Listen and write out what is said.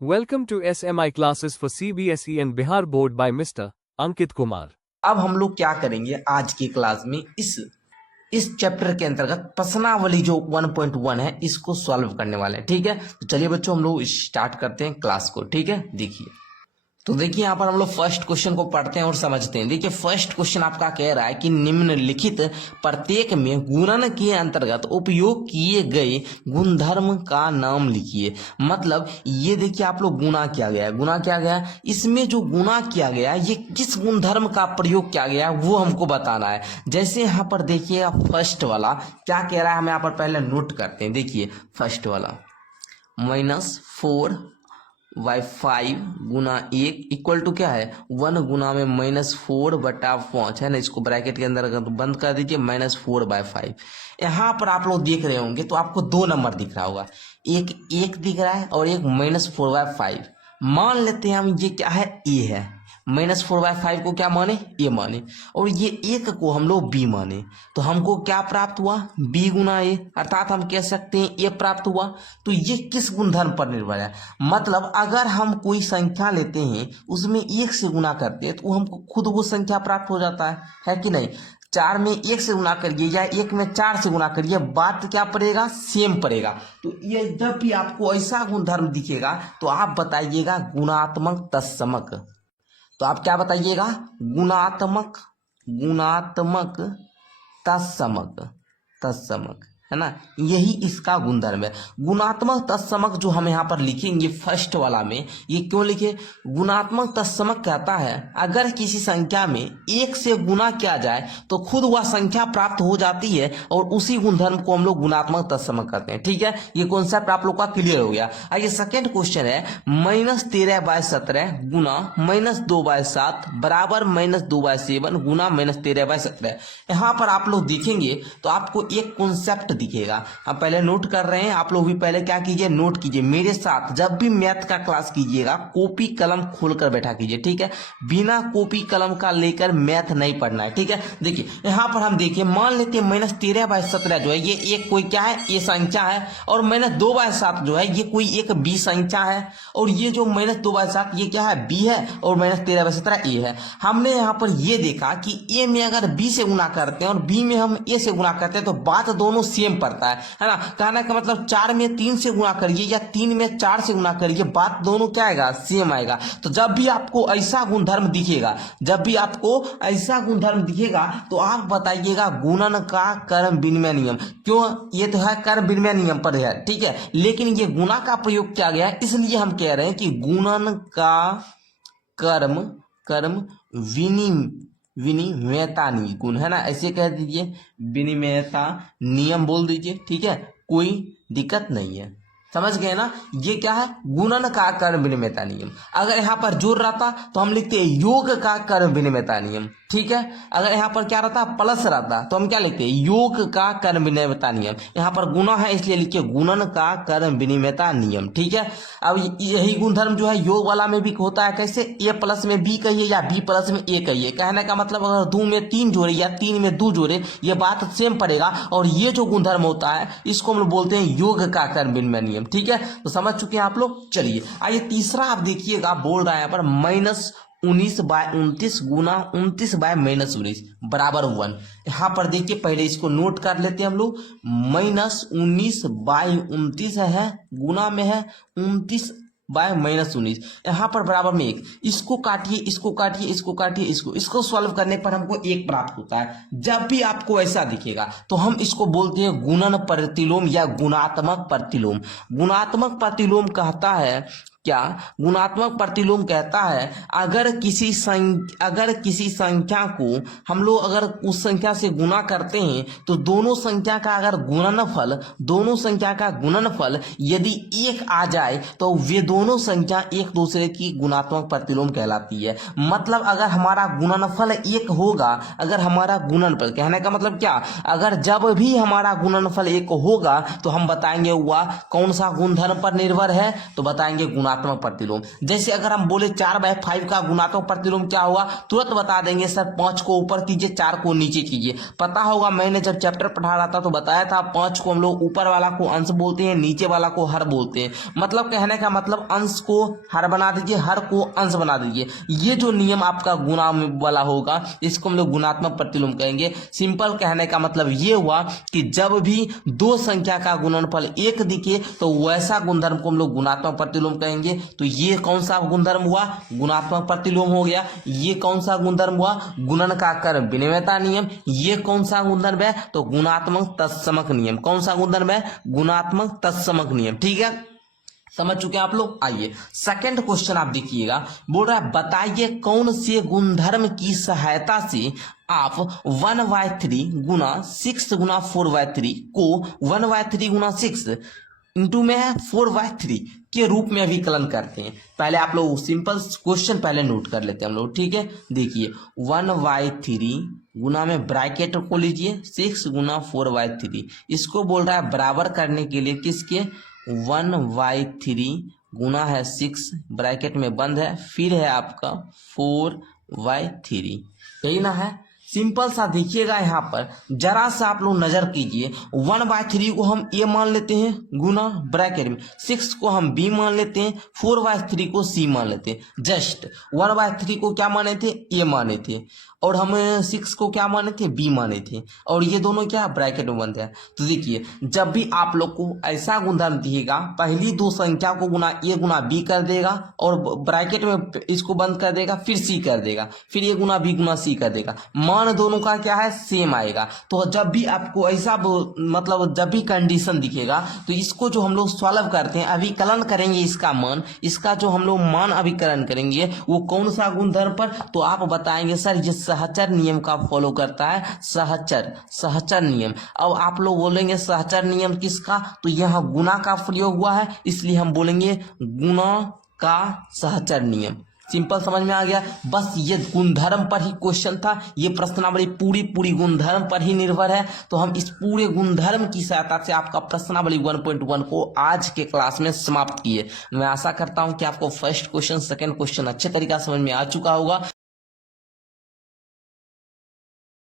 Welcome to SMI classes for CBSE and Bihar Board by Mr. Ankit Kumar. अब हम लोग क्या करेंगे आज की क्लास में इस चैप्टर के अंतर्गत प्रश्नावली जो 1.1 है इसको सॉल्व करने वाले हैं। ठीक है, तो चलिए बच्चों हम लोग स्टार्ट करते हैं क्लास को। ठीक है, देखिए तो देखिए यहाँ पर हम लोग फर्स्ट क्वेश्चन को पढ़ते हैं और समझते हैं। देखिए फर्स्ट क्वेश्चन आपका कह रहा है कि निम्नलिखित प्रत्येक में गुणन के अंतर्गत उपयोग किए गए गुणधर्म का नाम लिखिए। मतलब ये देखिए आप लोग गुणा किया गया है, गुणा किया गया है, इसमें जो गुणा किया गया है ये किस गुणधर्म का प्रयोग किया गया है वो हमको बताना है। जैसे यहाँ पर देखिए फर्स्ट वाला क्या कह रहा है, हम यहाँ पर पहले नोट करते हैं। देखिए फर्स्ट वाला -4/5 गुना 1 इक्वल टू क्या है 1 गुना में -4/5 है ना। इसको ब्रैकेट के अंदर अगर बंद कर दीजिए -4/5। यहाँ पर आप लोग देख रहे होंगे तो आपको दो नंबर दिख रहा होगा, एक 1 दिख रहा है और एक -4/5। मान लेते हैं हम ये क्या है ए है, -4/5 को क्या माने ए माने और ये 1 को हम लोग बी माने, तो हमको क्या प्राप्त हुआ बी गुना ए, अर्थात हम कह सकते हैं ए प्राप्त हुआ। तो ये किस गुणधर्म पर निर्भर है, मतलब अगर हम कोई संख्या लेते हैं उसमें 1 से गुना करते हैं तो हमको खुद वो संख्या प्राप्त हो जाता है कि नहीं। 4 में 1 से गुना करिए या 1 में 4 से गुना करिए, बात क्या पड़ेगा सेम पड़ेगा। तो ये जब भी आपको ऐसा गुणधर्म दिखेगा तो आप बताइएगा गुणात्मक तत्समक। तो आप क्या बताइएगा गुणात्मक तत्समक है ना, यही इसका गुणधर्म है। गुणात्मक तत्समक जो हम यहाँ पर लिखेंगे फर्स्ट वाला में, ये क्यों लिखे, गुणात्मक तत्समक कहता है अगर किसी संख्या में 1 से गुना किया जाए तो खुद वह संख्या प्राप्त हो जाती है और उसी गुणधर्म को हम लोग गुणात्मक तत्समक करते हैं। ठीक है, ये कॉन्सेप्ट आप लोग का क्लियर हो गया। आइए सेकेंड क्वेश्चन है -13/17 गुना -2/7 बराबर -2/7 गुना -13/17। यहाँ पर आप लोग देखेंगे तो आपको एक कॉन्सेप्ट दिखेगा, हम पहले नोट कर रहे हैं, आप लोग भी पहले क्या कीजिए नोट कीजिए मेरे साथ। जब भी मैथ का क्लास कीजिएगा कॉपी कलम खोलकर बैठा कीजिए। ठीक है, बिना कॉपी कलम का लेकर मैथ नहीं पढ़ना है। ठीक है, देखिए यहाँ पर हम देखिए मान लेते हैं -13/17 जो है ये एक कोई क्या है ये संख्या है और -2/7 जो है ये कोई एक बी संख्या है और ये जो -2/7 ये क्या है बी है और -13/17 ए है। हमने यहाँ पर ये देखा कि ए में अगर बी से गुना करते हैं और बी में हम ए से गुना करते हैं तो बात दोनों सेम पड़ता है ना। कहने का मतलब 4 में 3 से गुना करिए या 3 में 4 से गुना करिए, बात दोनों क्या आएगा सेम आएगा। तो जब भी आपको ऐसा गुणधर्म दिखेगा तो आप बताइएगा गुणन का कर्म विनिमय नियम। क्यों, ये तो है कर्म विनिमय नियम पर है। ठीक है, लेकिन ये गुणा का प्रयोग किया गया है इसलिए हम कह रहे हैं कि गुणन का कर्म विनिमयता गुण है ना, ऐसे कह दीजिए विनिमयता नियम बोल दीजिए। ठीक है, कोई दिक्कत नहीं है, समझ गए ना। ये क्या है गुणन का कर्म विनिमयता नियम। अगर यहाँ पर जोड़ रहता तो हम लिखते योग का कर्म विनिमयता नियम। ठीक है, अगर यहाँ पर क्या रहता प्लस रहता तो हम क्या लिखते योग का कर्म विनिमयता नियम। यहाँ पर गुना है इसलिए लिखिए गुणन का कर्म विनिमयता नियम। ठीक है, अब यही गुणधर्म जो है योग वाला में भी होता है, कैसे ए प्लस में बी कहिए या बी प्लस में ए कहिए। कहने का मतलब अगर 2 में 3 जोड़े या 3 में 2 जोड़े ये बात सेम पड़ेगा और ये जो गुणधर्म होता है इसको हम लोग बोलते हैं योग का कर्म विनिमय नियम। ठीक है, तो समझ चुके हैं आप लोग। चलिए आइए तीसरा आप देखिएगा, बोल रहा है यहाँ पर -19/29 गुना 29/-19 बराबर 1। यहाँ पर देखिए पहले इसको नोट कर लेते हैं हम लोग। -19/29 है गुना में है 29/-19, यहाँ पर बराबर में 1। इसको काटिए इसको काटिए इसको काटिए इसको सॉल्व करने पर हमको 1 प्राप्त होता है। जब भी आपको ऐसा दिखेगा तो हम इसको बोलते हैं गुणन प्रतिलोम या गुणात्मक प्रतिलोम। गुणात्मक प्रतिलोम कहता है क्या, गुणात्मक प्रतिलोम कहता है अगर किसी संख्या को हम लोग अगर उस संख्या से गुना करते हैं तो दोनों संख्या का गुणनफल यदि 1 आ जाए तो वे दोनों संख्या एक दूसरे की गुणात्मक प्रतिलोम कहलाती है। मतलब अगर हमारा गुणनफल 1 होगा, अगर हमारा गुणनफल कहने का मतलब क्या, अगर जब भी हमारा गुणनफल 1 होगा तो हम बताएंगे वह कौन सा गुणधर्म पर निर्भर है, तो बताएंगे गुणात्मक गुणात्मक प्रतिलोम। जैसे अगर हम बोले 4/5 का गुणात्मक प्रतिलोम क्या होगा, तुरंत बता देंगे सर 5 को ऊपर कीजिए 4 को नीचे कीजिए। पता होगा मैंने जब चैप्टर पढ़ा रहा था तो बताया था 5 को हम लोग ऊपर वाला को अंश बोलते हैं, नीचे वाला को हर बोलते हैं। मतलब कहने का मतलब अंश को हर बना दीजिए, हर को अंश बना दीजिए। ये जो नियम आपका गुणा वाला होगा इसको हम लोग गुणात्मक प्रतिलोम कहेंगे। सिंपल कहने का मतलब ये हुआ कि जब भी दो संख्या का गुणनफल एक दिखे तो वैसा गुणधर्म को हम लोग गुणात्मक प्रतिलोम कहेंगे। तो ये कौन सा गुणधर्म हुआ, गुणात्मक प्रतिलोम हो गया। ये कौन सा गुणधर्म हुआ, गुणन का क्रम विनिमयता नियम। ये कौन सा गुणधर्म है, तो गुणात्मक तत्समक नियम। कौन सा गुणधर्म है, गुणात्मक तत्समक नियम। ठीक है, समझ चुके हैं आप लोग। आइए सेकंड क्वेश्चन आप देखिएगा, बोल रहा है बताइए कौन से गुणधर्म की सहायता से आप 1/3 गुना 6 गुना 4/3 को 1/3 गुना 6 इंटू में है 4/3 के रूप में अभिकलन करते हैं। पहले आप लोग सिंपल क्वेश्चन पहले नोट कर लेते हैं हम लोग। ठीक है, देखिए 1/3 गुना में ब्रैकेट को लीजिए 6 गुना 4/3, इसको बोल रहा है बराबर करने के लिए किसके, 1/3 गुना है 6 ब्रैकेट में बंद है, फिर है आपका 4/3, यही ना है। सिंपल सा देखिएगा यहाँ पर जरा सा आप लोग नजर कीजिए, 1/3 को हम ए मान लेते हैं गुना ब्रैकेट में, 6 को हम बी मान लेते हैं, 4/3 को सी मान लेते हैं। जस्ट 1/3 को क्या माने थे, ए माने थे, और हम 6 को क्या माने थे, बी माने थे, और ये दोनों क्या ब्रैकेट में बंद है। तो देखिए जब भी आप लोग को ऐसा गुणधर्म दिखेगा, पहली दो संख्या को गुना ए गुना बी कर देगा और ब्रैकेट में इसको बंद कर देगा, फिर सी कर देगा, फिर ए गुना बी गुना सी कर देगा, मान दोनों का क्या है, सेम आएगा। तो जब भी आपको ऐसा मतलब जब भी कंडीशन दिखेगा तो इसको जो हम लोग सॉल्व करते हैं, अभिकलन करेंगे इसका मान, इसका जो हम लोग मान अभिकलन करेंगे वो कौन सा गुणधर्म पर, तो आप बताएंगे सर ये सहचर नियम का फॉलो करता है, सहचर नियम। अब आप लोग बोलेंगे सहचर नियम किसका, तो यहाँ गुना का प्रयोग हुआ है इसलिए हम बोलेंगे गुना का सहचर नियम। सिंपल समझ में आ गया। बस ये गुणधर्म पर ही क्वेश्चन था, ये प्रश्नावली पूरी गुणधर्म पर ही निर्भर है। तो हम इस पूरे गुणधर्म की सहायता से आपका प्रश्नावली 1.1 को आज के क्लास में समाप्त किए। मैं आशा करता हूं कि आपको फर्स्ट क्वेश्चन सेकंड क्वेश्चन अच्छे तरीके से समझ में आ चुका होगा।